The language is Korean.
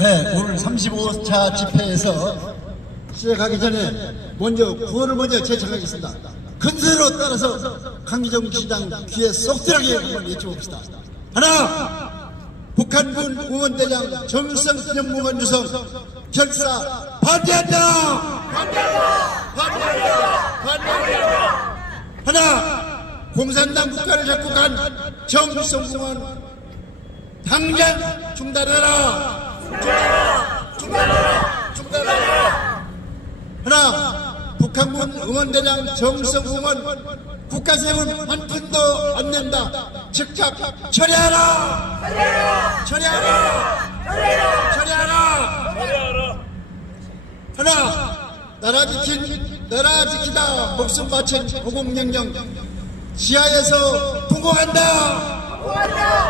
네, 오늘 35차 집회에서 시작하기 전에 먼저 구호를 먼저 제청하겠습니다. 근세로 따라서 강기정 시장 귀에 쏙 들어가게 한번 외쳐봅시다. 하나, 북한군 응원대장 정성 기념공원 유성 결사 반대한다! 반대한다! 반대한다! 반대한다! 하나, 공산당 국가를 잡고 간 정성공원 당장 중단하라! 중단하라! 중단하라! 중단하라! 하나, 북한군 응원대장 정성 응원 국가세운 한 푼도 안 낸다. 즉각 처리하라! 처리하라! 처리하라! 하나, 나라 지킨, 나라 지키다 목숨 바친 호국명령 지하에서 통곡한다!